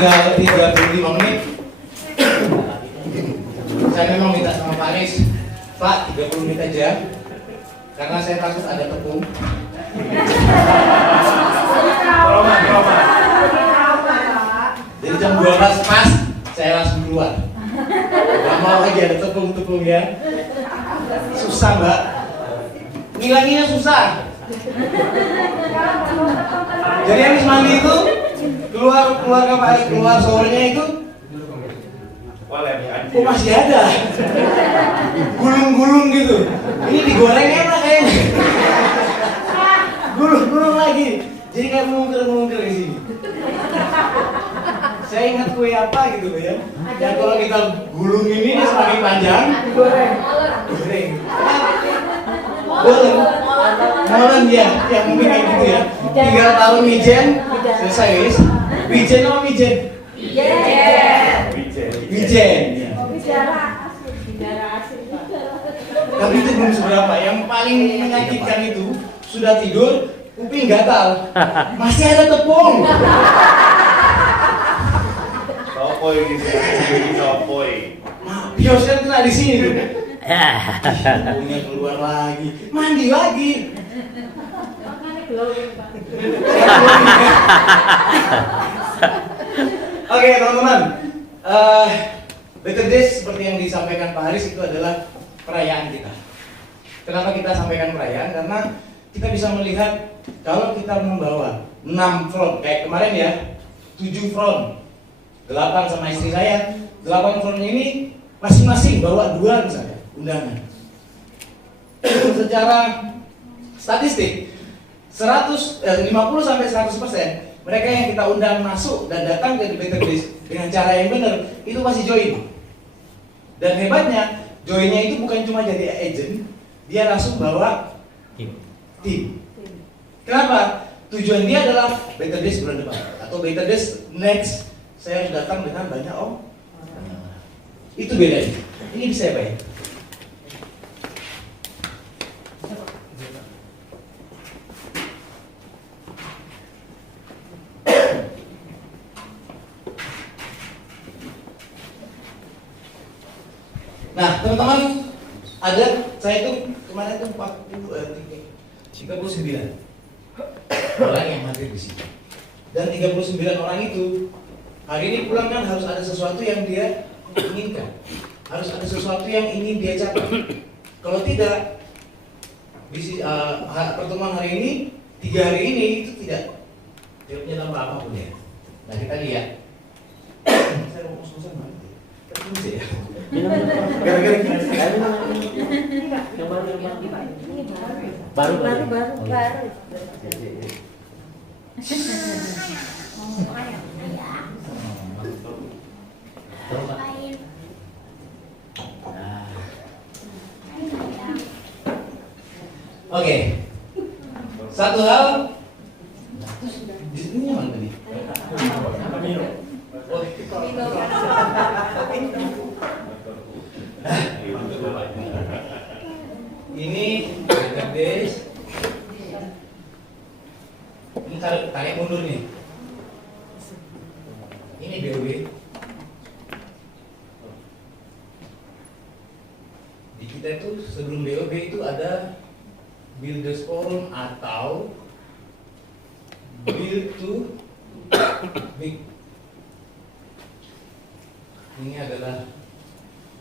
tinggal 35 menit. Saya memang minta sama Pak Anies, Pak 30 menit aja, karena saya takut ada tepung. Jadi jam 12 pas, saya langsung keluar. Gak mau lagi ada tepung-tepung ya. Susah Mbak, ngilanginnya susah. Jadi habis mandi itu keluar showernya itu, kok masih ada gulung-gulung gitu. Ini digoreng enak kayaknya. Gulung-gulung lagi. Jadi kayak mengungkir di sini. Saya ingat kue apa gitu ya. Dan kalau kita gulung ini dia semakin panjang, digoreng. Molen ya, yang mungkin kayak gitu ya. 3 tahun mijen, selesai wis. Wijen apa mijen? Wijen. Tapi itu belum seberapa. Yang paling menyakitkan itu sudah tidur, kuping gatal, masih ada tepung. Sopoy gitu, sopoy. Biosnya kena di sini tuh. Tepungnya keluar lagi, mandi lagi. Oke teman-teman, Better Days seperti yang disampaikan Pak Haris itu adalah perayaan kita. Kenapa kita sampaikan perayaan? Karena kita bisa melihat kalau kita membawa 6 front kayak kemarin ya, 7 front, 8 sama istri saya, 8 front ini masing-masing bawa 2 misalnya undangan. Secara statistik 50 sampai 100% mereka yang kita undang masuk dan datang ke Better Days dengan cara yang benar itu pasti join. Dan hebatnya joinnya itu bukan cuma jadi agent, dia langsung bawa tim. Kenapa? Tujuan dia adalah Better Days bulan depan atau Better Days next. Saya harus datang dengan banyak orang. Itu bedanya. Ini bisa ya Pak ya? Nah, teman-teman, ada saya itu kemarin itu 39 orang yang hadir di sini. Dan 39 orang itu hari ini pulang kan harus ada sesuatu yang dia inginkan. Harus ada sesuatu yang ingin dia capai. Kalau tidak, di pertemuan hari ini, 3 hari ini itu tidak punya tambah apapun ya. Nah kita lihat. Saya mau ngomong mana? Ya. Gara-gara baru. Oke. Satu hal. Ini mana tadi? Ini Better Days. Ini tarik mundur nih. Ini BOB. Di kita itu sebelum BOB itu ada Builders Forum atau Build to Big. Ini adalah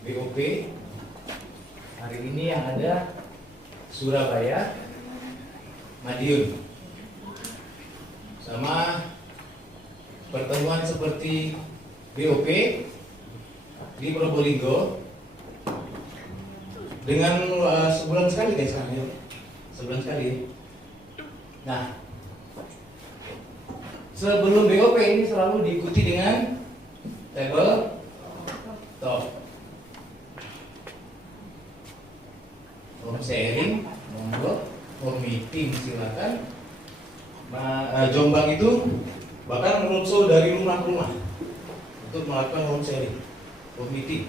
BOP. Hari ini yang ada Surabaya, Madiun. Sama pertemuan seperti BOP di Probolinggo dengan sebulan sekali guys kan ya. Sebulan sekali. Nah, sebelum BOP ini selalu diikuti dengan table top, home sharing, monggo, home meeting silakan. Jombang itu bahkan roadshow dari rumah ke rumah untuk melakukan home sharing, home meeting.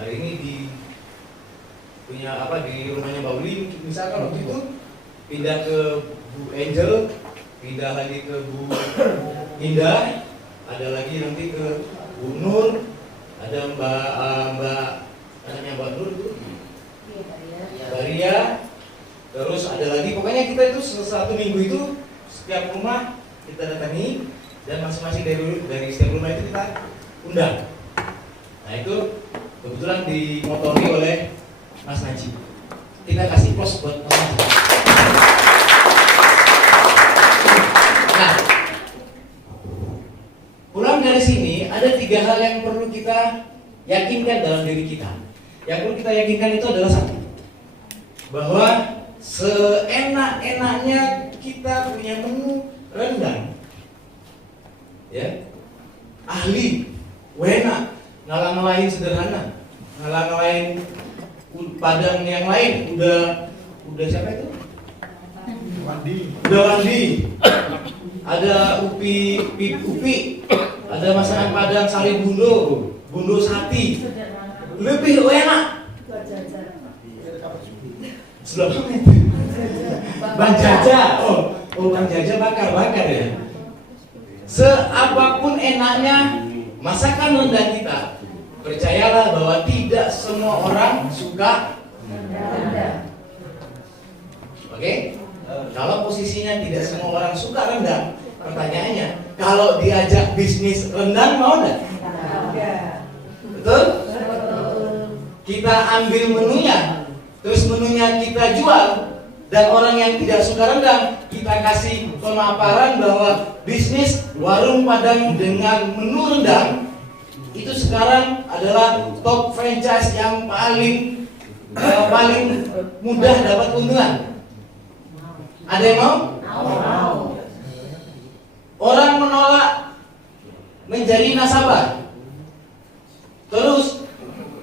Hari ini di punya apa di rumahnya Mbak Uli misalkan waktu itu pindah ke Bu Angel, pindah lagi ke Bu Indah, ada lagi nanti ke Bu Nur, ada Mbak anaknya Mbak Nur itu, Baria, terus ada lagi, pokoknya kita itu satu minggu itu setiap rumah kita datangi dan masing-masing dari setiap rumah itu kita undang. Nah itu kebetulan dimotori oleh Mas Najib. Kita kasih pos buat Mas Najib. Nah, pulang dari sini ada 3 hal yang perlu kita yakinkan dalam diri kita. Yang perlu kita yakinkan itu adalah satu, bahwa seenak-enaknya kita punya menu rendang, ya, ahli, wena, ngalah-ngalahin sederhana, ngalah-ngalahin Padang yang lain, udah siapa itu? Udah Wandi, ada Upi, ada masakan Padang Sari Bundo Sati, lebih enak. Sebelah mana itu? Bang Jaja, Bang Jaja bakar ya. Seapapun enaknya masakan rendang kita, percayalah bahwa tidak semua orang suka rendang. Oke? Kalau posisinya tidak semua orang suka rendang, pertanyaannya, kalau diajak bisnis rendang mau nggak? Betul? Kita ambil menunya, terus menunya kita jual, dan orang yang tidak suka rendang kita kasih pemaparan bahwa bisnis warung Padang dengan menu rendang itu sekarang adalah top franchise yang paling mudah dapat keuntungan. Ada yang mau? Orang menolak menjadi nasabah. Terus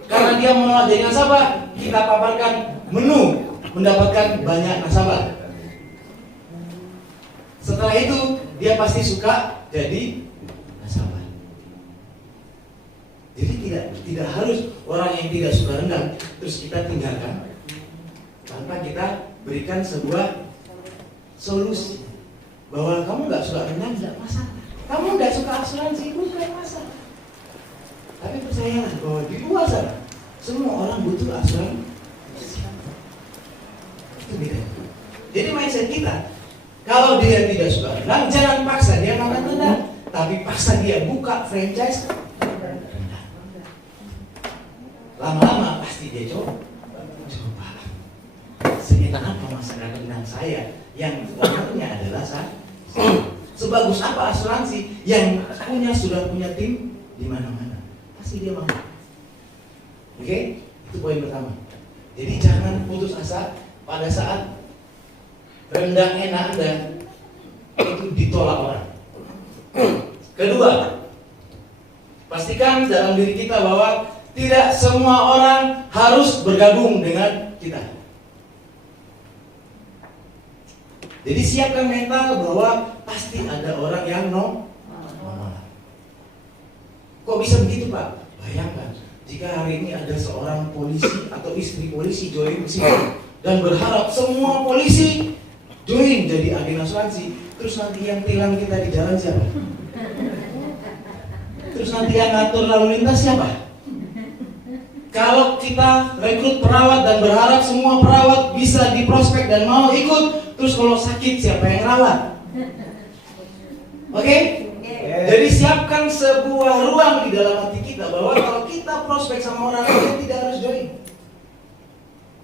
karena dia menolak jadi nasabah, kita paparkan menu mendapatkan banyak nasabah. Setelah itu dia pasti suka jadi nasabah. Jadi tidak harus orang yang tidak suka rendang terus kita tinggalkan tanpa kita berikan sebuah solusi bahwa kamu nggak suka rendang tidak masalah, kamu nggak suka asuransi bukan masalah. Tapi percayalah bahwa di luar sana semua orang butuh asuransi. Itu beda. Jadi mindset kita, kalau dia tidak suka rendang, jangan paksa dia makan rendang, tapi paksa dia buka franchise rendang. Lama-lama pasti dia coba. Seenak apa masakan rendang saya yang ownernya adalah saya. Sebagus apa asuransi yang sudah punya tim di mana-mana, pasti dia mau. Oke? Itu poin pertama. Jadi jangan putus asa pada saat rendang enak Anda itu ditolak orang. Kedua, pastikan dalam diri kita bahwa tidak semua orang harus bergabung dengan kita. Jadi siapkan mental bahwa pasti ada orang yang menolak. Kok bisa begitu Pak? Bayangkan jika hari ini ada seorang polisi atau istri polisi join sini dan berharap semua polisi join jadi agen asuransi, terus nanti yang tilang kita di jalan siapa? Terus nanti yang ngatur lalu lintas siapa? Kalau kita rekrut perawat dan berharap semua perawat bisa diprospek dan mau ikut, terus kalau sakit siapa yang rawat? Oke? Jadi siapkan sebuah ruang di dalam hati kita bahwa kalau kita prospek sama orang lain tidak harus join.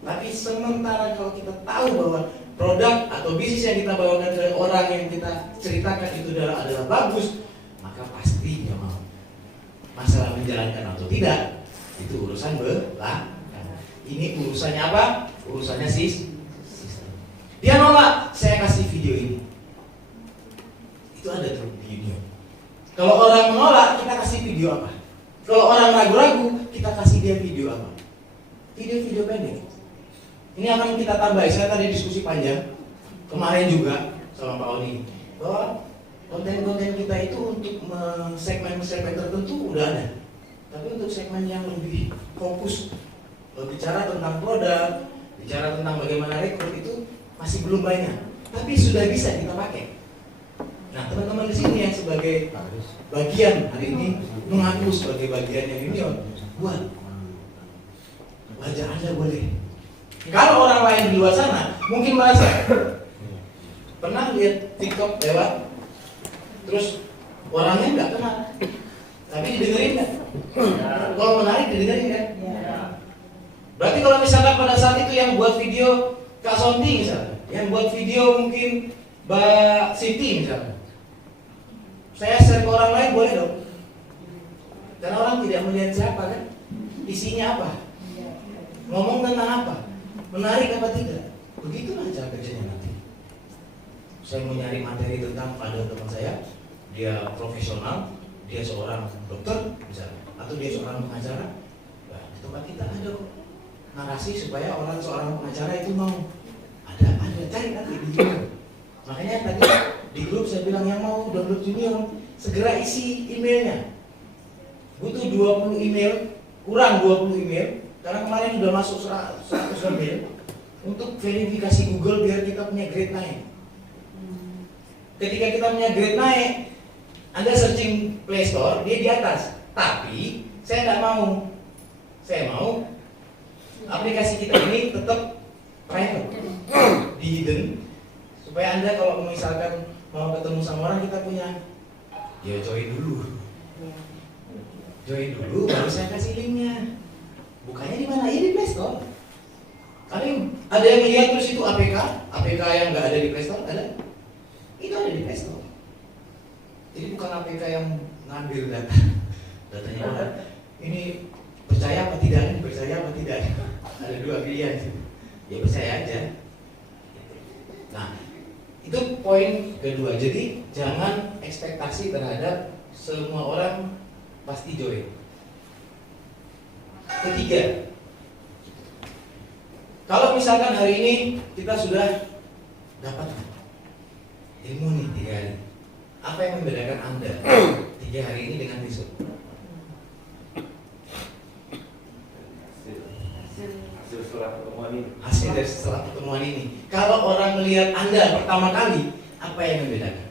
Tapi sementara kalau kita tahu bahwa produk atau bisnis yang kita bawakan ke orang yang kita ceritakan itu adalah bagus, maka pasti dia mau. Masalah menjalankan atau tidak, itu urusan belakang. Ini urusannya apa? Urusannya sistem. Dia nolak, saya kasih video ini. Itu ada tuh video. Kalau orang menolak, kita kasih video apa? Kalau orang ragu-ragu, kita kasih dia video apa? Video-video pendek. Ini akan kita tambahin. Saya tadi diskusi panjang kemarin juga sama Pak Oni bahwa konten-konten kita itu untuk segmen-segmen tertentu udah ada. Tapi untuk segmen yang lebih fokus bicara tentang produk, bicara tentang bagaimana rekrut itu masih belum banyak. Tapi sudah bisa kita pakai. Nah, teman-teman di sini yang sebagai sebagai bagian hari ini, mengaku sebagai bagian yang union, buat wajah Anda boleh. Kalau orang lain di luar sana mungkin merasa, pernah lihat TikTok lewat, terus orangnya nggak kenal, tapi didengerin nggak? Kalau menarik didengerin kan? Berarti kalau misalkan pada saat itu yang buat video Kak Sonti misalnya, yang buat video mungkin Mbak Siti misalnya, saya share ke orang lain boleh dong? Karena orang tidak melihat siapa kan, isinya apa, ngomong tentang apa, menarik apa tidak. Begitulah cara kerjanya nanti. Saya mau nyari materi tentang ada teman saya, dia profesional, dia seorang dokter misalnya, atau dia seorang pengacara. Nah, di tempat kita ada narasi supaya seorang pengacara itu mau ada cari nanti di YouTube. Makanya tadi di grup saya bilang yang mau download junior segera isi emailnya. Butuh 20 email, kurang 20 email, karena kemarin sudah masuk 100 email untuk verifikasi Google biar kita punya grade naik. Ketika kita punya grade naik, Anda searching Play Store, dia di atas. Tapi saya nggak mau. Saya mau aplikasi kita ini tetap private, di hidden, supaya Anda kalau misalkan mau ketemu sama orang kita punya, ya join dulu, baru saya kasih linknya. Bukanya di mana? Ya di Play Store. Tapi ada yang lihat terus itu APK yang nggak ada di Play Store, ada? Itu ada di Play Store. Jadi bukan APK yang ngambil datanya orang. Ini percaya apa tidak? Ada dua pilihan. Ya percaya aja. Nah, itu poin kedua. Jadi jangan ekspektasi terhadap semua orang pasti join. Ketiga, kalau misalkan hari ini kita sudah dapat ilmu nih 3 hari, apa yang membedakan Anda 3 hari ini dengan besok? Hasil dari setelah pertemuan ini. Kalau orang melihat Anda pertama kali, apa yang membedakan?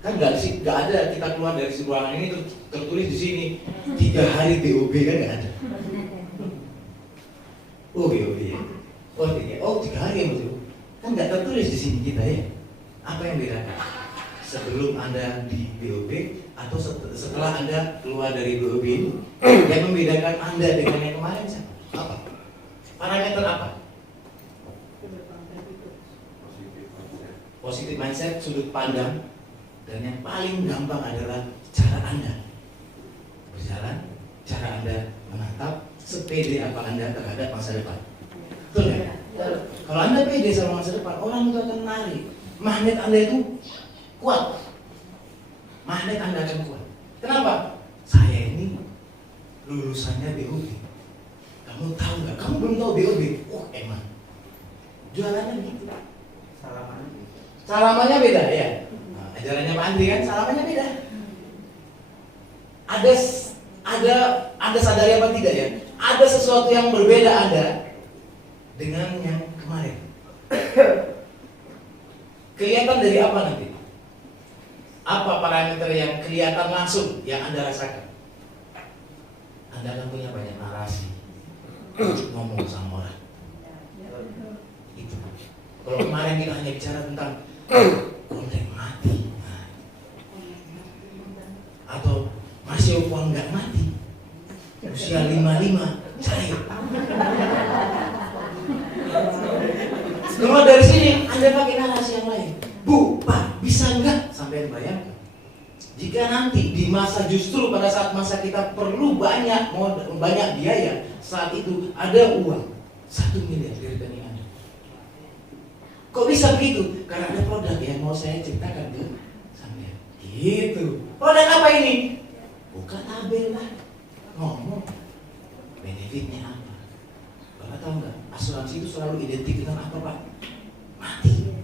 Kan nggak ada kita keluar dari ruangan ini tertulis di sini 3 hari BOB, kan nggak ada. Oh BOB ya. Oh 3 hari ya betul. Kan nggak tertulis di sini kita ya. Apa yang membedakan? Sebelum Anda di BOB atau setelah Anda keluar dari BOB ini, yang membedakan Anda dengan yang kemarin siapa? Apa? Parameter apa? Positif mindset, sudut pandang, dan yang paling gampang adalah cara Anda berjalan, cara Anda menatap, sepede apa Anda terhadap masa depan. Betul ya? Kalau Anda pede sama masa depan, orang itu akan menarik. Magnet Anda itu kuat. Magnet Anda akan kuat. Kenapa? Saya ini lulusannya BOB. Kamu tahu nggak? Kamu belum tahu BOB? Oh emang. Jualannya begitu. Salamannya beda ya. Nah, ajarannya Pak Andri kan salamannya beda. Ada sadari apa tidak ya? Ada sesuatu yang berbeda Anda dengan yang kemarin. Kelihatan dari apa nanti? Apa parameter yang kelihatan langsung yang Anda rasakan? Anda akan punya banyak narasi ngomong sama orang. Itu. Kalau kemarin kita hanya bicara tentang konten mati, atau masih uang nggak mati, usia 55 cair. Keluar dari sini, Anda pakai narasi yang lain. Bu, Pak, bisa nggak? Sampai bayangkan. Jika nanti di masa justru pada saat masa kita perlu banyak biaya, saat itu ada uang 1 miliar di rekening Anda. Kok bisa begitu? Karena ada produk yang mau saya ceritakan ke sampean. Gitu. Produk apa ini? Buka tabel lah. Ngomong benefitnya apa? Bapak tahu nggak? Asuransi itu selalu identik dengan apa, Pak? Mati,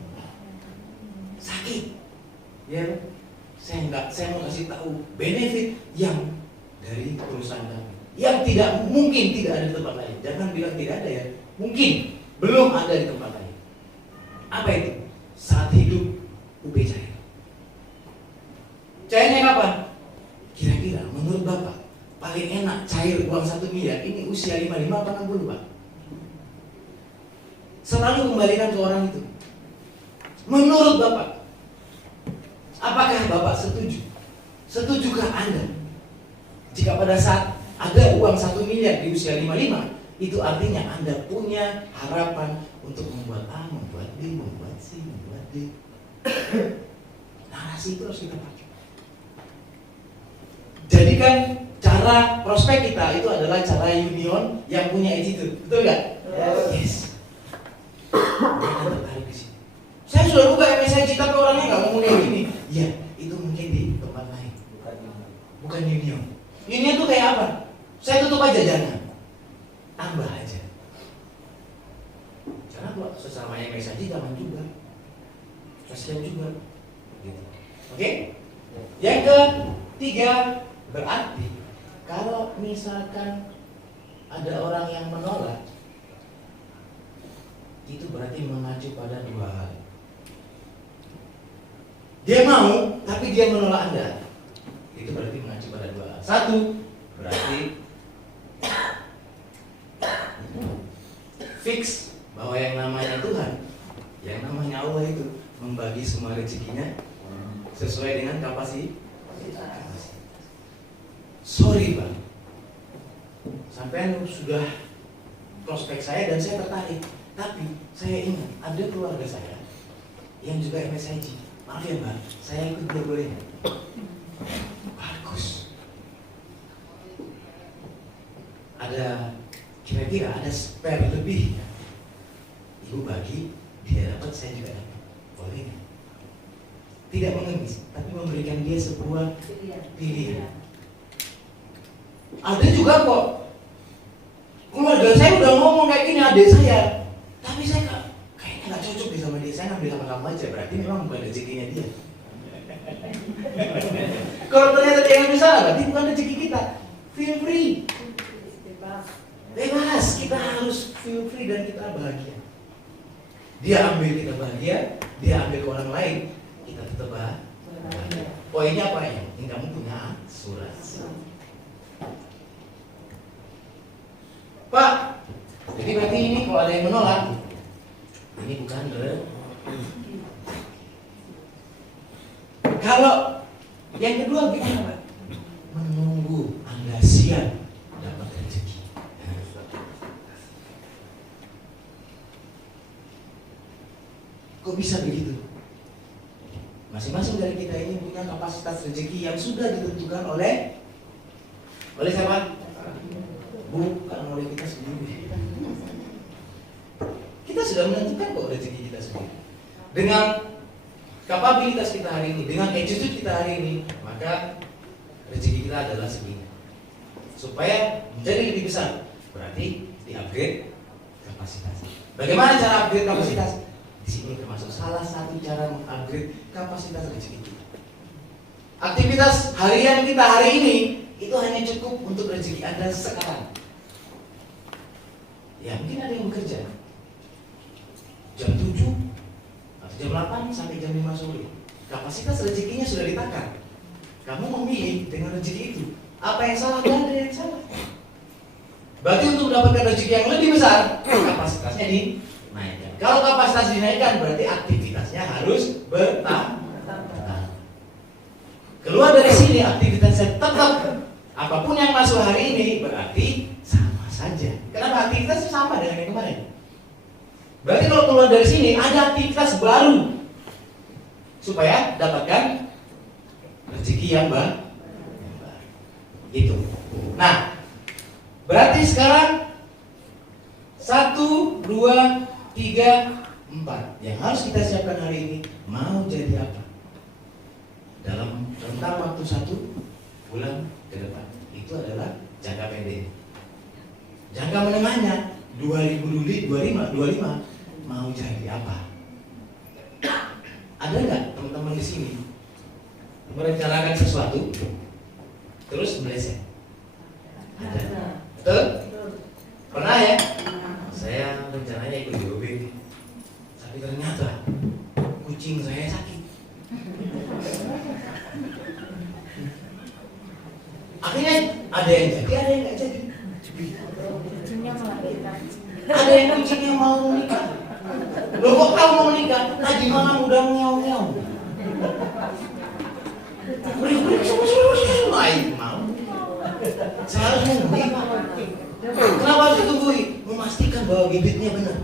sakit. Ya, saya mau kasih tahu benefit yang dari perusahaan kami, yang tidak mungkin tidak ada di tempat lain. Jangan bilang tidak ada ya. Mungkin belum ada di tempat lain. Apa itu? Saat hidup UP cair. Cairnya kapan? Kira-kira menurut Bapak paling enak cair uang 1 miliar ini usia 55 apa 60 Pak? Selalu kembalikan ke orang itu. Menurut Bapak, apakah Bapak setuju? Setujukah Anda jika pada saat ada uang 1 miliar di usia 55, itu artinya Anda punya harapan untuk membuat A, membuat B, membuat C, membuat D. Narasi itu harus kita pakai. Jadikan cara prospek kita itu adalah cara union yang punya attitude, betul nggak? Yes. Anda tertarik di sini. Saya sudah buka MSIG tapi orangnya nggak ngomong kayak gini. Iya, itu mungkin di tempat lain. Bukan union. Union itu kayak apa? Saya tutup aja jangan. Tambah aja. Karena kalau sesamanya MSIG jangan juga. Kasihan juga. Gitu. Oke? Yang ketiga, berarti kalau misalkan ada orang yang menolak, itu berarti mengacu pada 2 hal. Dia mau, tapi dia menolak Anda. Itu berarti mengacu pada 2 hal. 1, berarti fix bahwa yang namanya Tuhan, yang namanya Allah itu membagi semua rezekinya sesuai dengan kapasitas. Sorry Bang, sampai sudah prospek saya dan saya tertarik, tapi saya ingat ada keluarga saya yang juga MSIG. Maaf ya Mbak, saya ikut dia boleh? Bagus. Ada kira-kira ada spare lebih, Ibu bagi, dia dapat, saya juga dapat. Boleh nggak? Tidak mengemis, tapi memberikan dia sebuah pilihan. Ada juga kok keluarga saya udah ngomong kayak gini adik saya, tapi saya kayaknya nggak cocok deh sama dia. Saya ngambil sama kamu aja, berarti memang bukan rezekinya dia. Kalau ternyata dia yang bisa, berarti bukan rezeki kita. Feel free, bebas. Kita harus feel free dan kita bahagia. Dia ambil, kita bahagia. Dia ambil ke orang lain, kita tetap bahagia. Poinnya apa ya? Ini kamu punya asuransi. Pak, jadi berarti ini kalau ada yang menolak, ini bukan Kalau yang kedua gimana Pak? Menunggu Anda siap dapat rezeki. Kok bisa begitu? Masing-masing dari kita ini punya kapasitas rezeki yang sudah ditentukan oleh siapa? Bukan oleh kita sendiri. Kita sudah menentukan kok rezeki kita sendiri. Dengan kapabilitas kita hari ini, dengan attitude kita hari ini, maka rezeki kita adalah segini. Supaya menjadi lebih besar, berarti di-upgrade kapasitas. Bagaimana cara upgrade kapasitas? Di sini termasuk salah satu cara mengupgrade kapasitas rezeki kita. Aktivitas harian kita hari ini itu hanya cukup untuk rezeki Anda sekarang. Ya mungkin ada yang bekerja jam 7 atau jam 8 sampai jam 5 sore. Kapasitas rezekinya sudah ditakar. Kamu memilih dengan rezeki itu. Apa yang salah? Tidak ada yang salah. Berarti untuk mendapatkan rezeki yang lebih besar, kapasitasnya dinaikkan. Kalau kapasitas dinaikkan, berarti aktivitasnya harus bertambah. Keluar dari sini aktivitasnya tetap. Apapun yang masuk hari ini berarti sama saja. Kenapa? Aktivitasnya sama dengan yang kemarin. Berarti kalau keluar dari sini ada aktivitas baru supaya dapatkan rezeki yang baru. Itu. Nah, berarti sekarang 1, 2, 3, 4 yang harus kita siapkan hari ini mau jadi apa? Dalam rentang waktu 1 bulan ke depan. Itu adalah jangka pendek. Jangka menengahnya 2025 mau jadi apa? Ada nggak teman-teman di sini merencanakan sesuatu terus meleset? Ada. Betul? Pernah ya? Saya rencananya ikut DOB, tapi ternyata kucing saya sakit. Ada yang jadi, ada yang nggak jadi. Ada yang kucingnya mau menikah. Loh kok kamu mau menikah? Tadi malam udah ngeong-ngeong. Beri-beri lain mau. Saya harus nungguin Pak. Kenapa harus ditungguin? Memastikan bahwa bibitnya benar.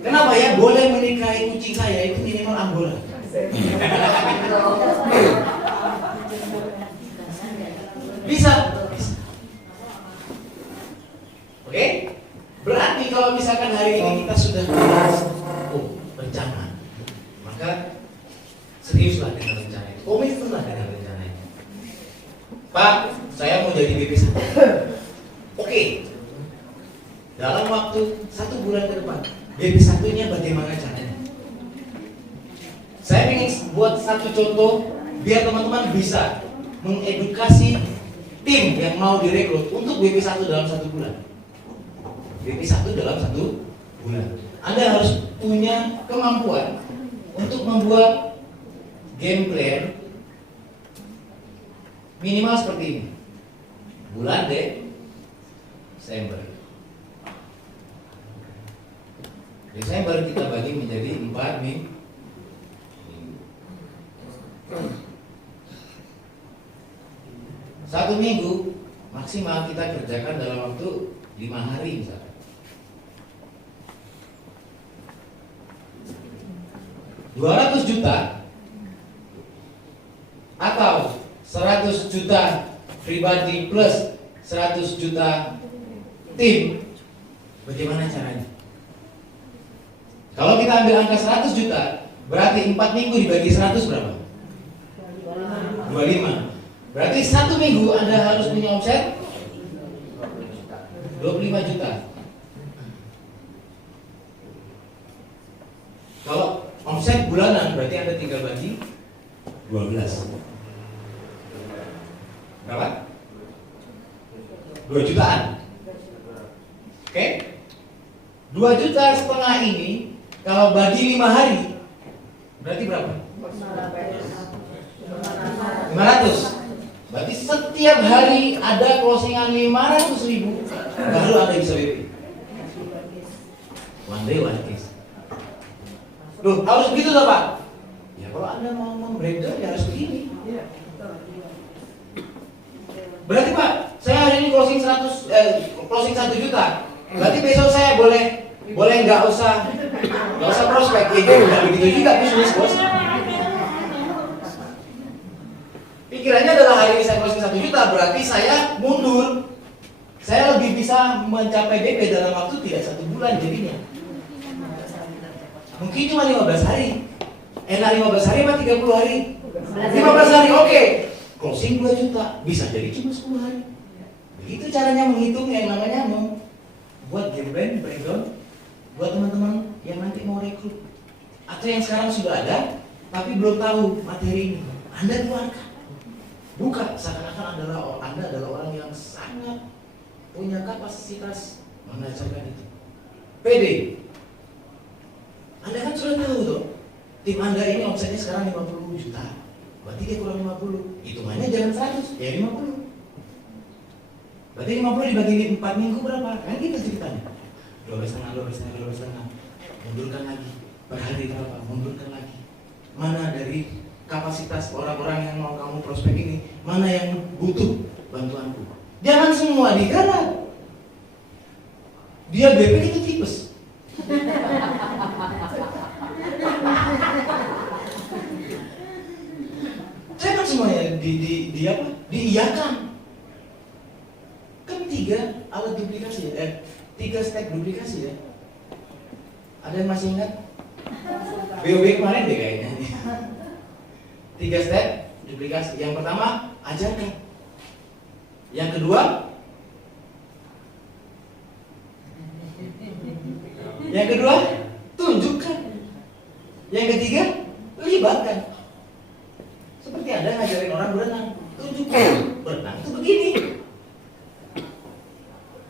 Kenapa ya? Boleh menikahi kucing saya itu minimal ambulan. Bisa. Oke? Berarti kalau misalkan hari ini kita sudah rencana, maka seriuslah dengan rencana itu. Komitmenlah dengan rencana itu. Pak, saya mau jadi BP1. Oke. Dalam waktu 1 bulan ke depan, BP1-nya bagaimana caranya? Saya ingin buat satu contoh biar teman-teman bisa mengedukasi tim yang mau direkrut untuk BP1 dalam 1 bulan. BP1 dalam 1 bulan. Anda harus punya kemampuan untuk membuat game plan minimal seperti ini. Bulan Desember. Desember kita bagi menjadi 4 minggu. 1 minggu maksimal kita kerjakan dalam waktu 5 hari misalnya. 200 juta atau 100 juta pribadi plus 100 juta tim, bagaimana caranya? Kalau kita ambil angka 100 juta, berarti 4 minggu dibagi 100 berapa? 25. Berarti 1 minggu Anda harus punya omset 25 juta. Kalau omset bulanan berarti Anda tinggal bagi 12. Berapa? 2 jutaan. Oke? 2,5 juta ini kalau bagi 5 hari berarti berapa? 500. Berarti setiap hari ada closingan 500.000 baru Anda bisa BP. One day one case. Loh, harus begitu toh Pak? Ya kalau Anda mau membreakdown ya harus begini. Berarti Pak, saya hari ini closing 1 juta. Berarti besok saya boleh nggak usah prospek. Ya nggak begitu juga bisnis bos. Pikirannya adalah hari ini saya closing 1 juta, berarti saya mundur. Saya lebih bisa mencapai BP dalam waktu tidak 1 bulan jadinya. Mungkin cuma 15 hari. Enak 15 hari apa 30 hari? 15 hari, oke. Closing 2 juta, bisa jadi cuma 10 hari. Begitu caranya menghitung yang namanya membuat game plan, breakdown buat teman-teman yang nanti mau rekrut. Atau yang sekarang sudah ada, tapi belum tahu materi ini. Anda keluarkan. Bukan, seakan-akan Anda adalah orang yang sangat punya kapasitas mengajarkan itu. PD. Anda kan sudah tahu tuh, tim Anda ini omsetnya sekarang 50 juta. Berarti dia kurang 50. Hitungannya jangan 100, ya 50. Berarti 50 dibagi 4 minggu berapa? Kan gitu ceritanya. 12,5. Mundurkan lagi. Per hari berapa? Mundurkan lagi. Mana dari kapasitas orang-orang yang mau kamu prospek ini, mana yang butuh bantuanku? Jangan semua digarap. Dia BP itu tipes. Jangan semuanya diiyakan. Kan 3 alat duplikasi ya, 3 step duplikasi ya. Ada yang masih ingat? BOB kemarin deh kayaknya. 3 step duplikasi. Yang pertama, ajarkan. Yang kedua, tunjukkan. Yang ketiga, libatkan. Seperti Anda ngajarin orang berenang, tunjukkan. Berenang itu begini.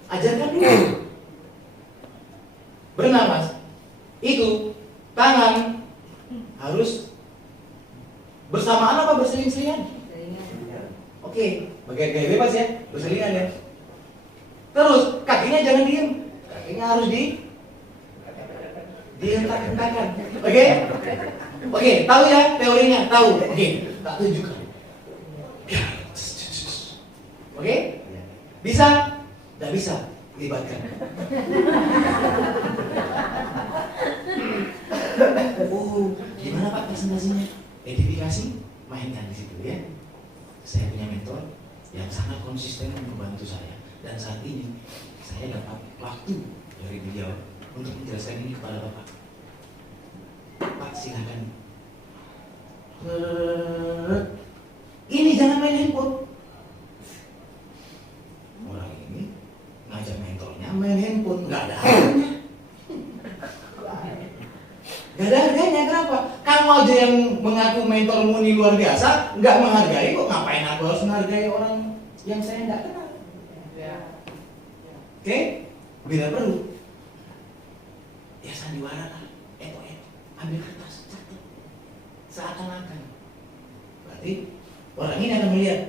Ajarkan dulu. Berenang Mas. Itu tangan harus bersamaan apa berseling-selingan? Oke, pakai gaya bebas ya, berselingan ya. Terus kakinya jangan diem, kakinya harus dihentak-hentakan. Oke? Oke, tahu ya teorinya, tahu. Oke, tak tunjukkan. Oke? Bisa? Tidak bisa, libatkan. Oh, gimana Pak presentasinya? Edifikasi, mainkan di situ ya. Saya punya mentor yang sangat konsisten membantu saya, dan saat ini saya dapat waktu dari beliau untuk menjelaskan ini kepada Bapak. Pak, silakan. Ini jangan main handphone. Orang ini ngajak mentornya main handphone, nggak ada harganya. Nggak ada harganya, kenapa? Kamu aja yang mengaku mentormu ini luar biasa, nggak menghargai, kok ngapain aku harus menghargai orang yang saya nggak kenal? Oke? Bila perlu, ya sandiwara lah, ambil kertas, catat, seakan-akan. Berarti orang ini akan melihat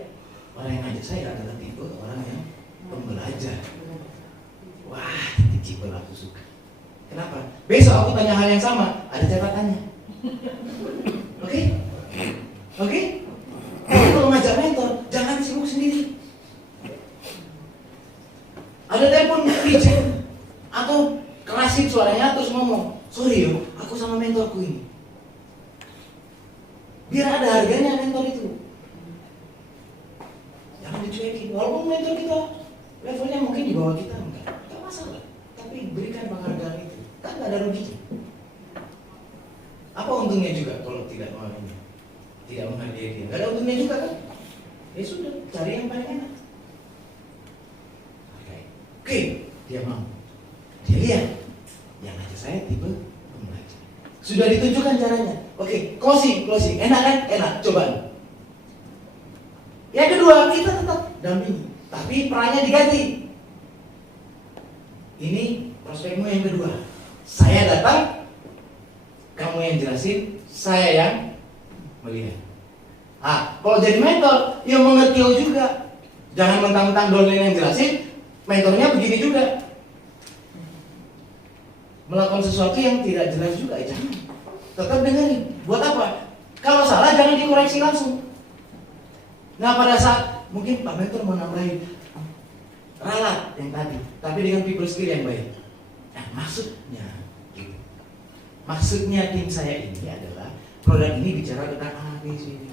orang yang ngajak saya adalah tipe orang yang pembelajar. Wah, tipe aku suka. Kenapa? Besok aku tanya hal yang sama, ada catatannya. Oke? Oke? Kalau ngajak mentor, jangan sibuk sendiri. Ada telepon reject atau kerasin suaranya terus ngomong, sorry yo, aku sama mentorku ini. Biar ada harganya mentor itu. Jangan dicuekin, walaupun mentor kita levelnya mungkin di bawah kita, enggak masalah. Tapi berikan penghargaan itu, kan nggak ada ruginya. Apa untungnya juga kalau tidak menghargai, tidak menghargai dia? Nggak ada untungnya juga kan? Ya sudah, cari yang paling enak. Oke, dia mau. Dia lihat, yang aja saya tipe pembelajar. Sudah ditunjukkan caranya. Oke, closing. Enak kan? Enak, coba. Yang kedua, kita tetap dampingi, tapi perannya diganti. Ini prospekmu yang kedua. Saya datang, kamu yang jelasin, saya yang melihat. Kalau jadi mentor, ya mengerti juga. Jangan mentang-mentang dolen yang jelasin, mentornya begini juga. Melakukan sesuatu yang tidak jelas juga, jangan. Tetap dengerin. Buat apa? Kalau salah jangan dikoreksi langsung. Nah, pada saat mungkin Pak Mentor mau nambahin ralat yang tadi, tapi dengan people skill yang baik. Nah, maksudnya tim saya ini adalah produk ini bicara tentang A, B, C, D.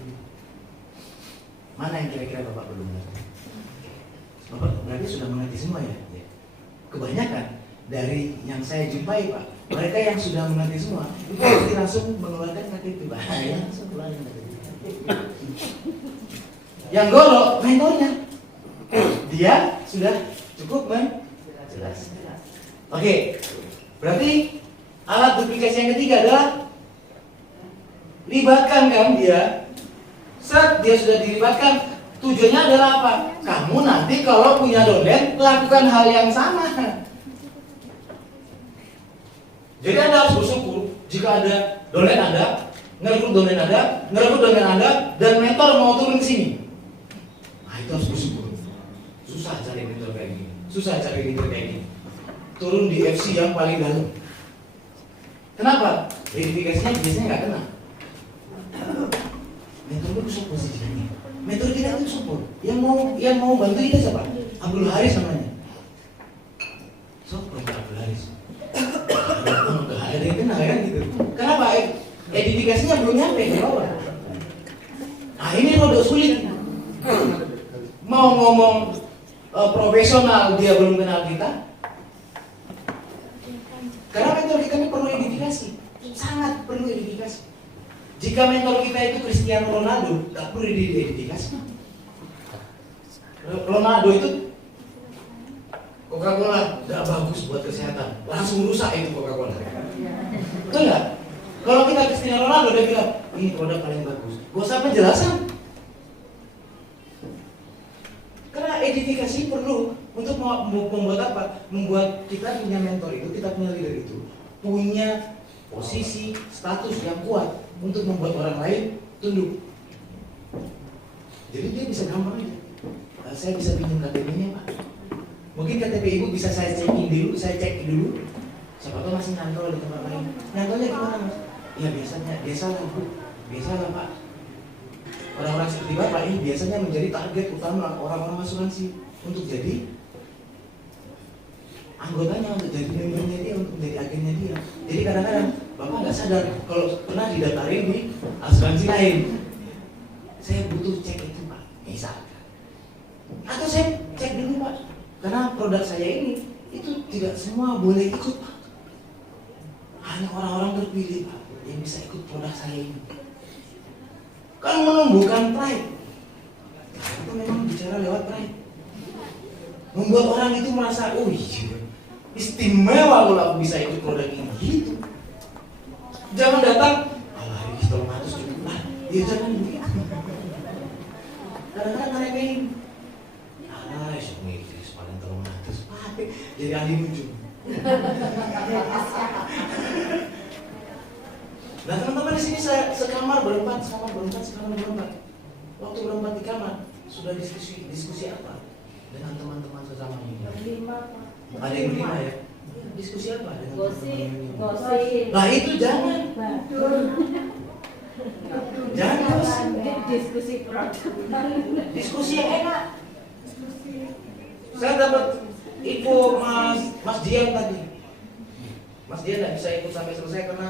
Mana yang kira-kira Bapak belum mengerti? Bapak berarti sudah mengerti semua ya? Kebanyakan dari yang saya jumpai Pak, mereka yang sudah mengerti semua itu pasti langsung mengeluarkan KTP bahaya, langsung keluarin KTP. Yang golok mentornya, dia sudah cukup menjelaskan. Oke, berarti alat duplikasi yang ketiga adalah libatkan kan dia. Dia sudah dilibatkan. Tujuannya adalah apa? Kamu nanti kalau punya dolen lakukan hal yang sama. Jadi Anda harus bersyukur jika ada dolen Anda, ngerekrut dolen Anda, dan mentor mau turun ke sini. Nah, itu harus bersyukur. Susah cari mentor kayak gini. Turun di FC yang paling dalam. Kenapa? Verifikasinya biasanya nggak kena. Mentor itu support posisinya. Mentor kita itu support. Yang mau bantu kita siapa? Abdul Haris namanya. Support Abdul Haris. Ada yang kena kan gitu. Kenapa? Edifikasinya belum nyampe ke bawah. Nah, ini rada sulit. Mau ngomong profesional dia belum kenal kita. Karena mentor kita ini perlu edifikasi, sangat perlu edifikasi. Jika mentor kita itu Cristiano Ronaldo, tak perlu diedifikasi. Ronaldo itu Coca-Cola tidak bagus buat kesehatan, langsung rusak itu Coca-Cola. Betul nggak? Kalau kita Cristiano Ronaldo dia bilang ini produk paling bagus, gak usah penjelasan. Karena edifikasi perlu untuk membuat apa? Membuat kita punya mentor itu, kita punya leader itu punya posisi, status yang kuat untuk membuat orang lain tunduk. Jadi dia bisa gampang aja. Saya bisa pinjam KTP-nya Pak. Mungkin KTP Ibu bisa saya cek dulu. Siapa tahu masih nyantol di tempat lain. Nyantolnya gimana Mas? Ya biasalah Bu. Biasalah Pak. Orang-orang seperti Bapak ini biasanya menjadi target utama orang-orang asuransi untuk jadi anggotanya, untuk jadi membernya dia, untuk menjadi agennya dia. Jadi kadang-kadang Bapak nggak sadar kalau pernah didaftarin di asuransi lain. Saya butuh cek itu Pak, misalkan. Atau saya cek dulu Pak, karena produk saya ini itu tidak semua boleh ikut Pak. Hanya orang-orang terpilih Pak yang bisa ikut produk saya ini. Kan menumbuhkan pride. Nah, itu memang bicara lewat pride. Membuat orang itu merasa, oh iya, istimewa kalau aku bisa ikut produk ini. Gitu. Jangan datang, alah ini 300 cukup lah. Ya jangan begitu. Kadang-kadang ngeremehin. Alah, ini paling 300. Jadi ahli nujum. Nah teman-teman di sini saya sekamar berempat. Waktu berempat di kamar sudah diskusi apa dengan teman-teman sesama ini? Ada yang berlima ya? Diskusi apa dengan Gosip. Nah itu jangan. Jangan Diskusi produk. Diskusi yang enak. Saya dapat info Mas Dian tadi. Mas Dian tidak bisa ikut sampai selesai karena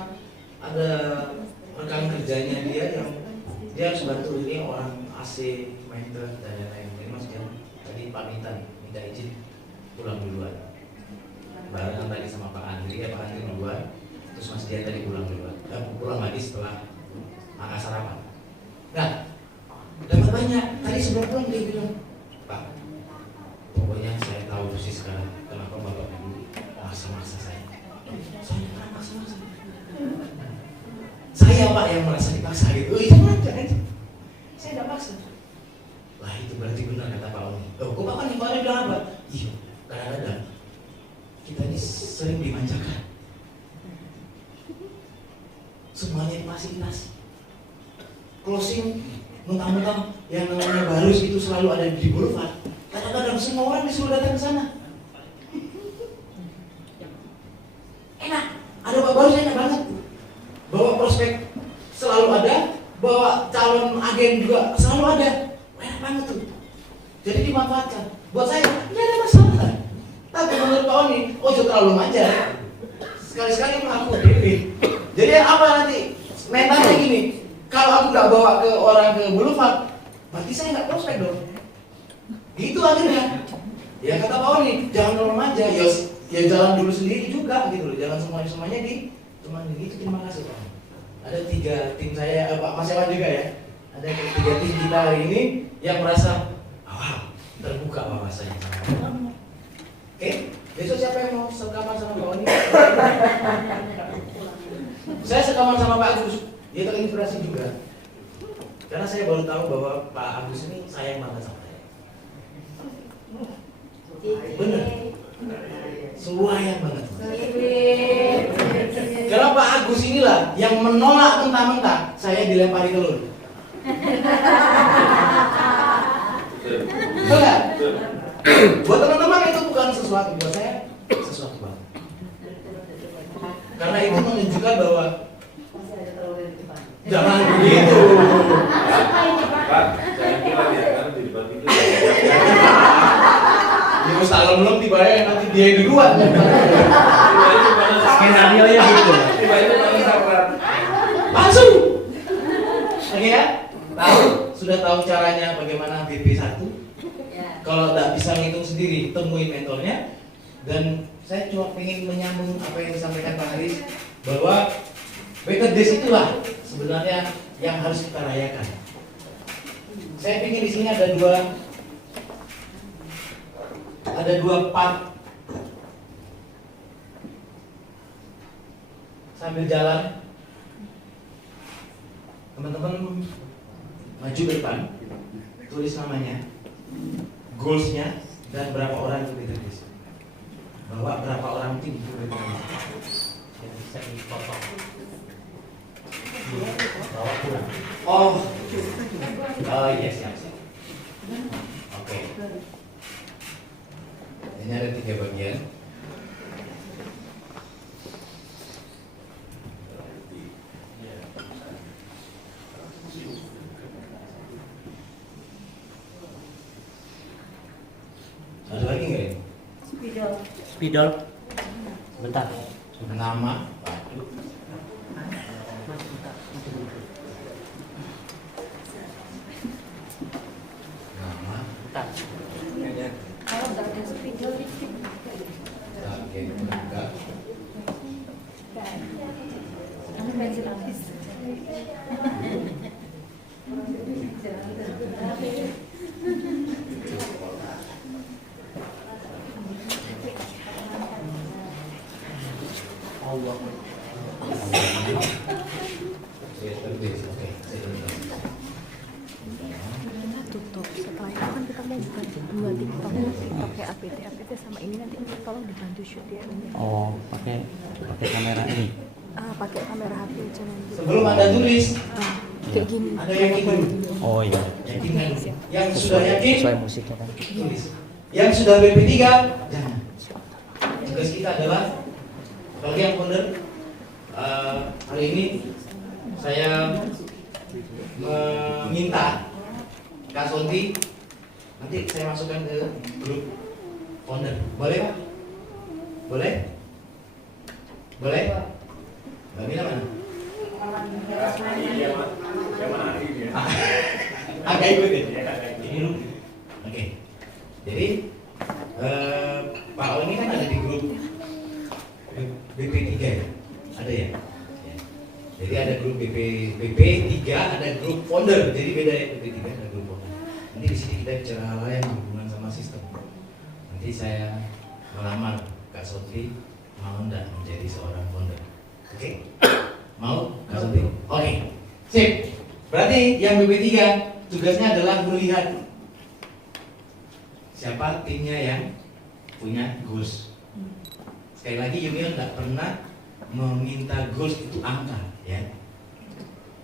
ada rekan kerjanya dia yang dia harus bantu ini orang AC, maintenance dan lain-lain. Jadi Mas Dian tadi pamitan minta izin pulang duluan. Barengan tadi sama Pak Andri, Pak Andri duluan. Terus Mas Dian tadi pulang duluan. Pulang lagi setelah makan sarapan. Nah, dapat banyak. Tadi sebelum pulang dia bilang, Pak, pokoknya saya tahu persis sekarang kenapa Bapak Ibu maksa-maksa saya. Saya bukan maksa-maksa. Saya Pak yang merasa dipaksa gitu. Itu jangan. Saya tidak paksa. Wah itu berarti benar kata Pak Oni. Kok Bapak nih kemarin bilang apa? Iya, kadang-kadang kita ini sering dimanjakan. Semuanya difasilitasi. Closing, mentang-mentang yang namanya Barus itu selalu ada di Boulevard. Kadang-kadang semua orang disuruh datang ke sana. Enak, ada Pak Barus enak banget. Bawa prospek selalu ada, bawa calon agen juga selalu ada. Enak banget tuh. Jadi dimanfaatkan. Buat saya, tidak ada masalah. Tapi menurut Pak Oni, jangan terlalu manja. Sekali-sekali mengaku diri. Jadi apa nanti? Mentalnya gini, kalau aku nggak bawa ke orang ke Boulevard, berarti saya nggak prospek dong. Gitu akhirnya. Ya kata Pak Oni, jangan terlalu manja. Ya jalan dulu sendiri juga gitu loh. Jangan semuanya di teman gitu. Terima kasih Pak. Ada 3 tim saya, Pak Mas Ewan juga ya. Ada 3 tim kita hari ini yang merasa terbuka wawasannya. Oke, besok siapa yang mau sekaman sama Pak Oni? Saya sekaman sama Pak Agus. Dia terinspirasi juga. Karena saya baru tahu bahwa Pak Agus ini sayang banget sama saya. Bener. Sayang banget. Karena Pak Agus inilah yang menolak mentah-mentah saya dilempari telur. Betul nggak? Buat teman-teman itu bukan sesuatu, buat saya sesuatu banget. Karena itu menunjukkan bahwa jangan begitu. Pak, jangan bilang ya, karena di depan itu. Ya Ustaz belum dibayar nanti dia duluan. Skenario nya gitu. Tiba itu paling sakrat. Langsung. Oke ya? Sudah tahu caranya bagaimana BP1? Kalau tidak bisa ngitung sendiri, temui mentornya. Dan saya cuma ingin menyambung apa yang disampaikan Pak Haris, bahwa Better Days itulah sebenarnya yang harus kita rayakan. Saya pikir di sini ada dua part. Sambil jalan, teman-teman maju ke depan, tulis namanya, goalsnya, dan berapa orang itu Better Days. Bawa berapa orang tim itu Better Days. Yang bisa dipotong. Bawa pulang. Oh yes. Oke. Ini ada 3 bagian. Ada lagi nggak ini? Spidol. Bentar. Nama, waduh. Nama, Bentar. Kalau nggak ada spidol itu target berangkat. ada pensil habis. Allah. Database, oke. Tutup. Setelah itu kan kita mau buka 2 TikTok kayak APT sama ini nanti tolong dibantu shoot ya ini. Oh, pakai kamera ini. Pakai kamera HP aja nanti. Sebelum Anda tulis, Kayak gini. ada yakin dulu. Oh iya. Yakin kan? Yang sudah yakin, Sesuai musiknya kan. tulis. Yang sudah BP3, jangan. Tugas kita adalah, bagi yang founder, hari ini saya meminta Kak Sonti, nanti saya masukkan ke grup founder. Boleh Pak? Boleh? Boleh? Mbak Mila mana? Agak ikut ya? Ini dulu. Oke. Jadi Pak O ini kan ada di grup BP3 ya? Ada ya? Ya. Jadi ada grup BP3, ada grup founder. Jadi beda ya, BP3 ada grup founder. Nanti di sini kita bicara hal yang berhubungan sama sistem. Nanti saya melamar Kak Sotri, mau enggak menjadi seorang founder? Oke? Mau Kak Sotri? Oke. Sip. Berarti yang BP3 tugasnya adalah melihat siapa timnya yang punya goals. Sekali lagi Union nggak pernah meminta goals itu angka ya,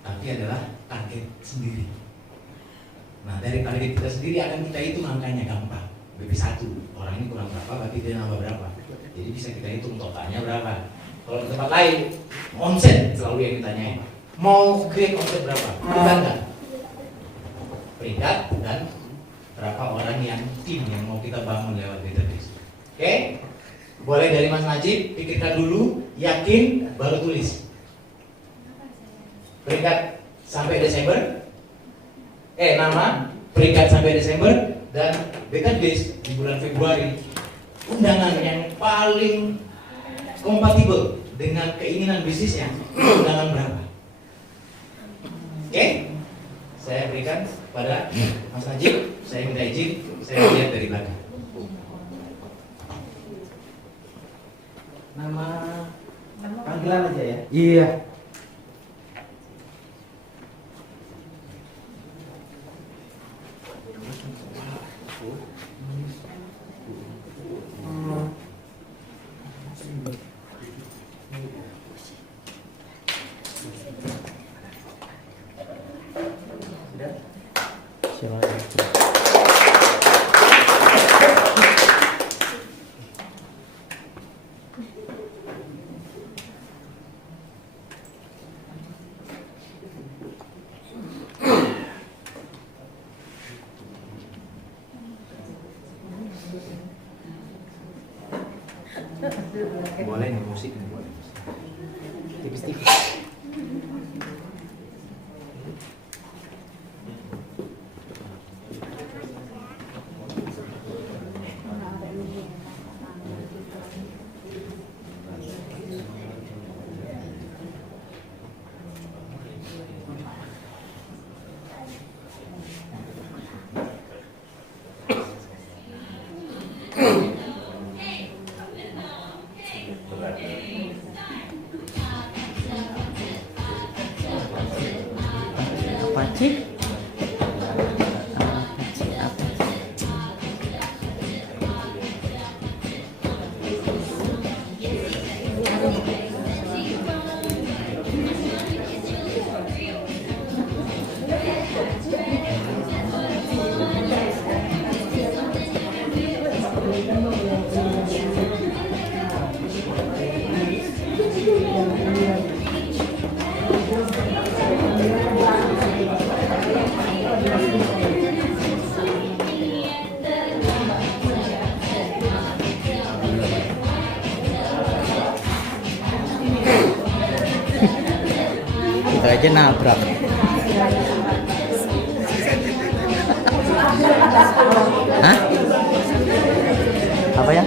tapi adalah target sendiri. Nah dari target kita sendiri akan kita hitung angkanya gampang. BP1 orang ini kurang berapa, berarti dia nambah berapa. Jadi bisa kita hitung totalnya berapa. Kalau di tempat lain omset selalu yang ditanyain. Mau create omset berapa? Kita enggak. Peringkat dan berapa orang yang tim yang mau kita bangun lewat database. Oke? Boleh dari Mas Najib, pikirkan dulu, yakin, baru tulis. Peringkat sampai Desember. Nama, peringkat sampai Desember, dan database di bulan Februari. Undangan yang paling kompatibel dengan keinginan bisnisnya, undangan berapa? Oke? Saya berikan pada Mas Najib, saya minta izin, saya lihat dari belakang. Nama panggilan aja ya? Iya. Silakan. Boleh nih musik nih, boleh. Tipis-tipis. Apa sih? aja nabrak. Hah? Apa ya?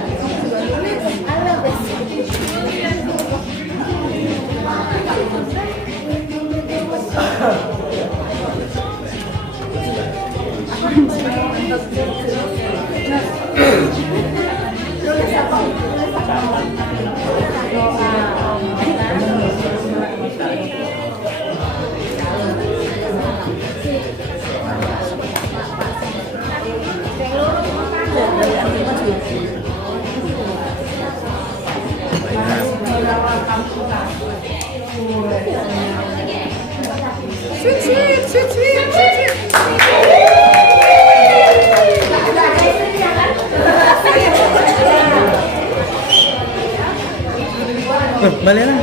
Balik lah.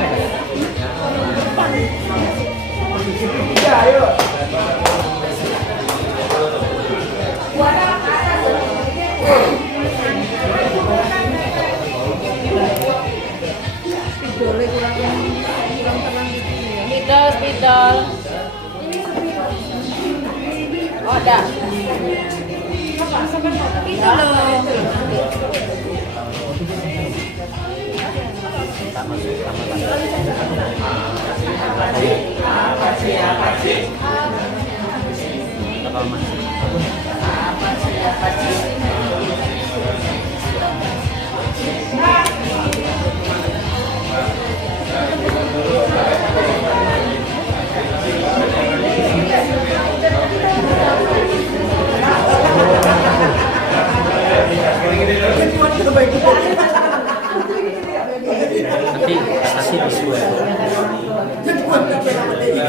Spidol. Oh, ada. Itu loh. Nanti kasih visual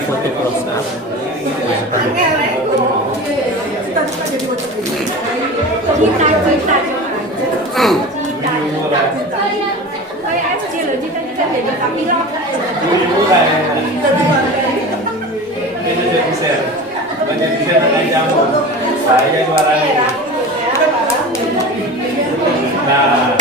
foto close up. Itu jadi share. Banyak di sana akan jamu. Saya juaranya. Nah.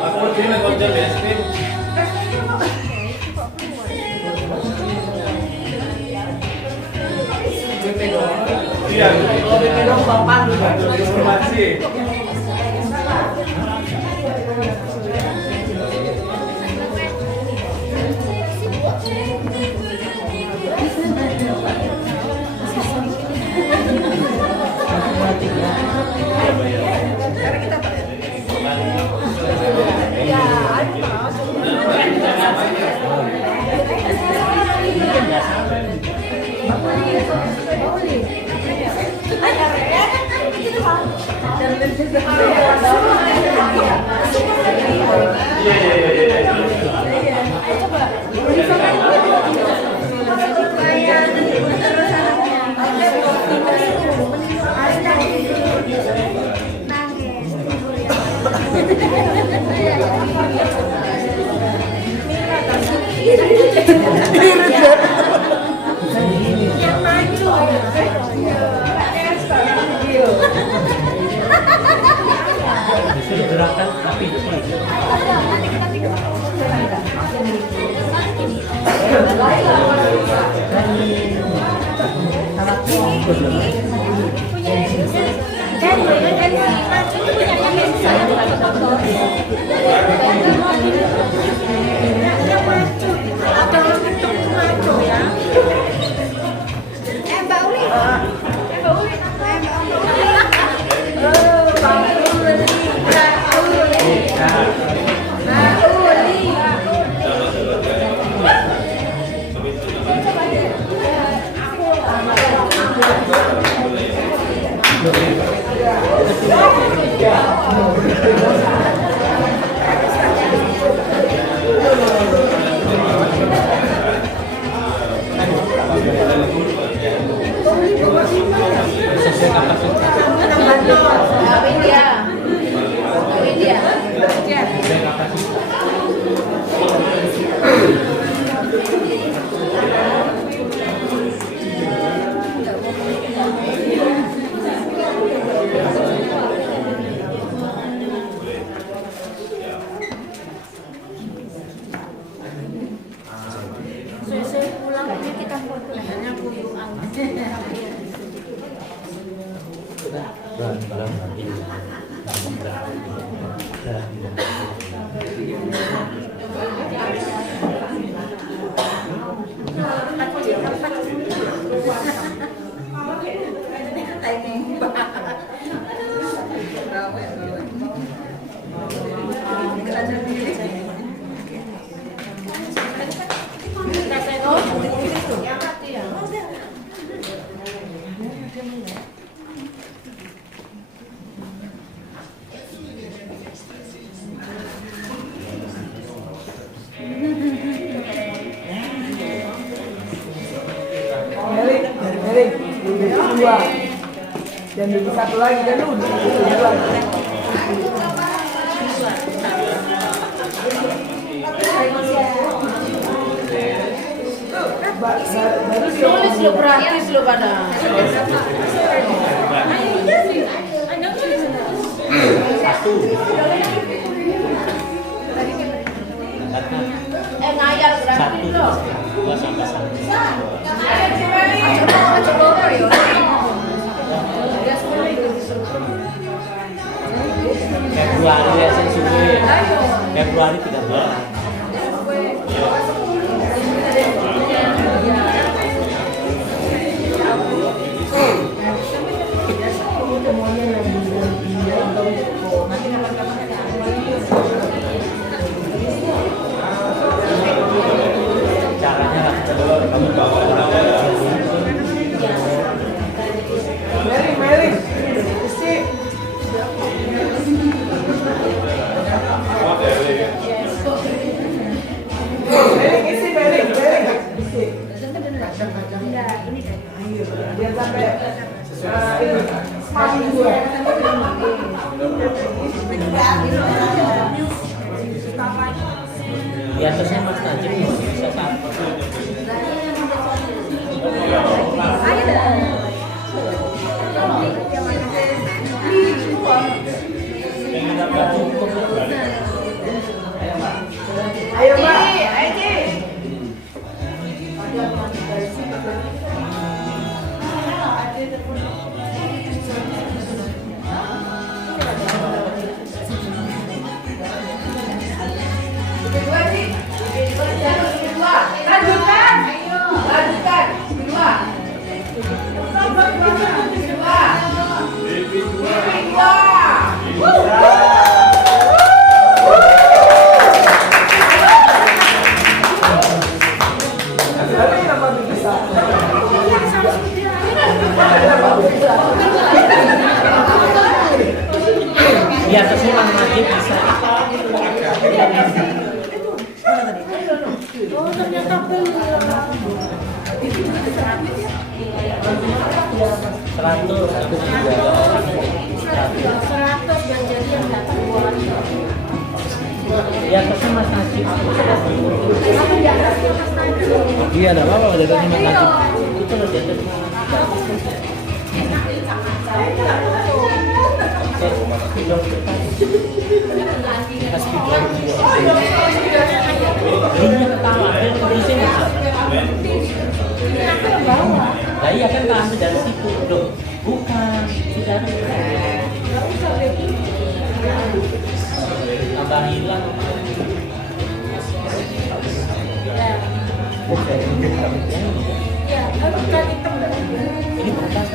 Aku berdiri konjol ya, Spin. Iya, kalau BP dong Bapak dulu informasi. Gerakan tapi Dan dua. Dan lebih satu lagi kan udah. Tulis lo gratis lo pada. Satu. Ngayal Satu. gratis lo. Dua sampai satu. Februari ya suwe. Februari 13. Caranya Mary. Mary. Biar sampai ini dua. di atasnya Mas Najib bisa satu. Ayo Mbak. Di atasnya Mas Najib bisa. Seratus di atasnya Mas Najib. Iya, ada apa di atasnya Mas Najib? Itu loh di atasnya. Nah iya kan ambil dari situ. Loh, bukan tidak tambah hilang. Ini bekas.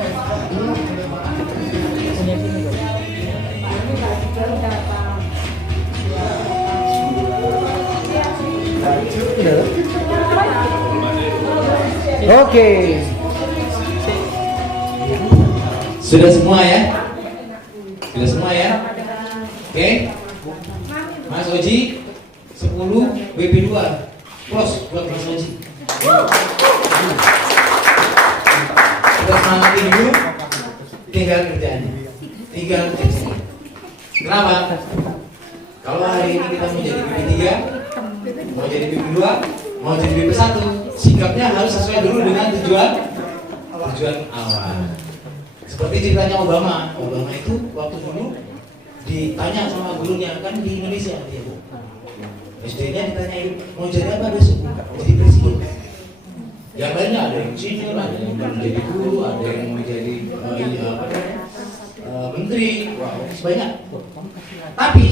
Oke. Sudah semua ya? Sudah semua ya? Oke. Mas Oji 10 BP2 plus buat Mas Oji. Sudah semangatin dulu. Tinggal kerjaannya. Tinggal kerjaannya. Kenapa? Kalau hari ini kita mau jadi BP3, mau jadi BP2, mau jadi BP1, sikapnya harus sesuai dulu dengan tujuan awal. Seperti ceritanya Obama itu waktu dulu ditanya sama gurunya, kan di Indonesia dia Bu. SD-nya ditanya mau jadi apa besok? Jadi presiden. Yang lainnya ada yang insinyur, ada yang mau jadi guru, ada yang mau jadi menteri, banyak. Tapi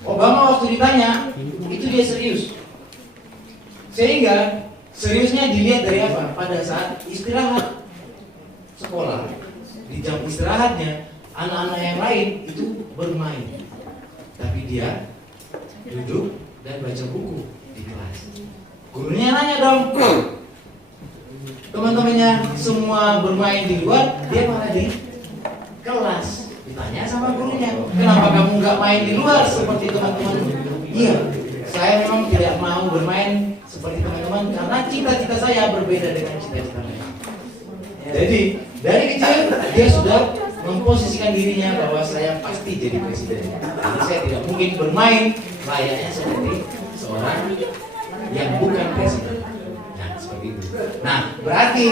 Obama waktu ditanya itu dia serius. Sehingga seriusnya dilihat dari apa? Pada saat istirahat sekolah, di jam istirahatnya anak-anak yang lain itu bermain, tapi dia duduk dan baca buku di kelas. Gurunya nanya dong, teman-temannya semua bermain di luar, dia malah di kelas. Ditanya sama gurunya, kenapa kamu nggak main di luar seperti teman-teman? Iya, saya memang tidak mau bermain seperti teman-teman karena cita-cita saya berbeda dengan cita-cita mereka. Jadi Dari kecil dia sudah memposisikan dirinya bahwa saya pasti jadi presiden. Jadi saya tidak mungkin bermain layaknya seperti seorang yang bukan presiden. Nah, seperti itu. Nah, berarti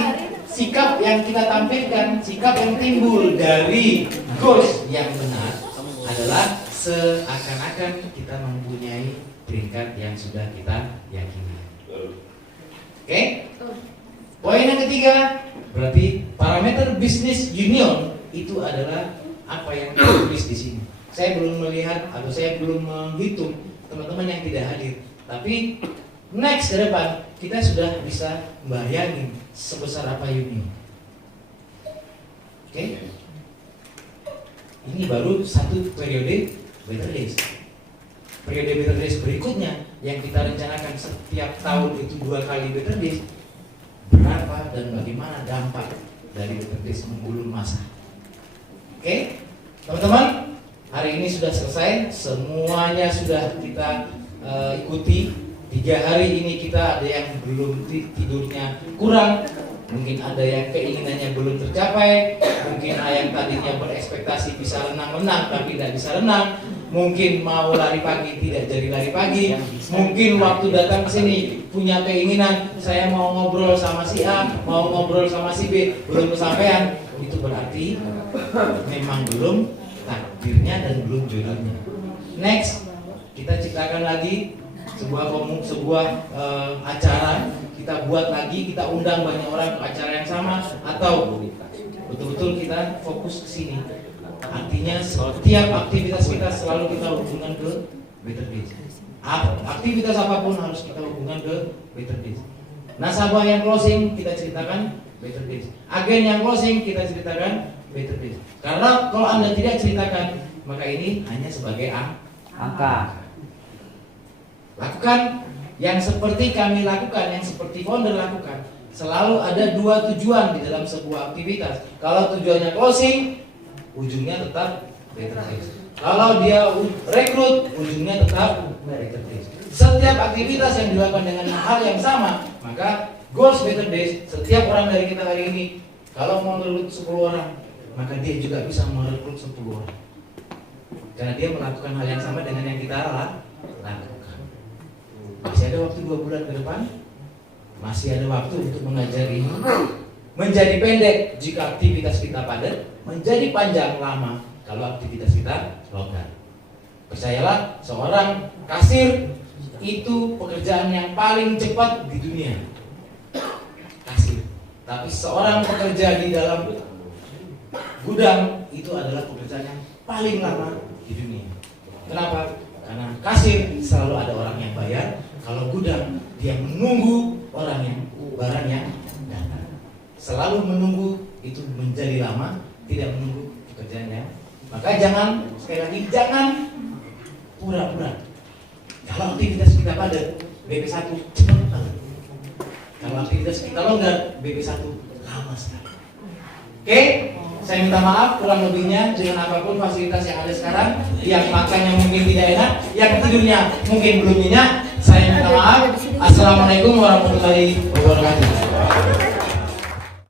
sikap yang kita tampilkan, sikap yang timbul dari goals yang benar adalah seakan-akan kita mempunyai peringkat yang sudah kita yakini. Oke? Poin yang ketiga, berarti parameter bisnis union itu adalah apa yang ditulis di sini. Saya belum melihat atau saya belum menghitung teman-teman yang tidak hadir. Tapi next ke depan kita sudah bisa bayangin sebesar apa union. Oke? Ini baru satu periode Better Days. Periode Better Days berikutnya yang kita rencanakan setiap tahun itu 2 kali Better Days. Berapa dan bagaimana dampak dari Better Days menggulung masa? Oke, teman-teman, hari ini sudah selesai. Semuanya sudah kita ikuti. 3 hari ini kita ada yang belum tidurnya kurang, mungkin ada yang keinginannya belum tercapai, mungkin ada yang tadinya berekspektasi bisa renang-renang tapi tidak bisa renang, mungkin mau lari pagi tidak jadi lari pagi, mungkin waktu datang ke sini punya keinginan saya mau ngobrol sama si A, mau ngobrol sama si B, belum kesampaian. Itu berarti memang belum takdirnya dan belum jodohnya. Next, kita ciptakan lagi sebuah acara, kita buat lagi, kita undang banyak orang ke acara yang sama, atau betul-betul kita fokus ke sini. Artinya setiap aktivitas kita selalu kita hubungkan ke Better Days. Aktivitas apapun harus kita hubungkan ke Better Days. Nasabah yang closing kita ceritakan Better Days. Agen yang closing kita ceritakan Better Days. Karena kalau Anda tidak ceritakan, maka ini hanya sebagai angka. Lakukan yang seperti kami lakukan, yang seperti founder lakukan. Selalu ada 2 tujuan di dalam sebuah aktivitas. Kalau tujuannya closing, ujungnya tetap Better Days. Kalau dia rekrut, ujungnya tetap Better Days. Setiap aktivitas yang dilakukan dengan hal yang sama, maka goals Better Days. Setiap orang dari kita hari ini, kalau mau merekrut 10 orang, maka dia juga bisa merekrut 10 orang. Karena dia melakukan hal yang sama dengan yang kita lakukan. Masih ada waktu 2 bulan ke depan, masih ada waktu untuk mengajar ini. Menjadi pendek jika aktivitas kita padat, menjadi panjang lama kalau aktivitas kita longgar. Percayalah, seorang kasir itu pekerjaan yang paling cepat di dunia. Kasir. Tapi seorang pekerja di dalam gudang itu adalah pekerjaan yang paling lama di dunia. Kenapa? Karena kasir selalu ada orang yang bayar. Kalau gudang, dia menunggu orang yang barang yang datang. Selalu menunggu, itu menjadi lama, tidak menunggu pekerjaannya. Maka jangan, sekali lagi, jangan pura-pura. Kalau aktivitas kita padat, BP1 cepat banget. Kalau aktivitas kita longgar, BP1 lama sekali. Oke? Saya minta maaf kurang lebihnya dengan apapun fasilitas yang ada sekarang. Yang makannya mungkin tidak enak, yang tidurnya mungkin belum nyenyak. Saya minta maaf. Assalamualaikum warahmatullahi wabarakatuh.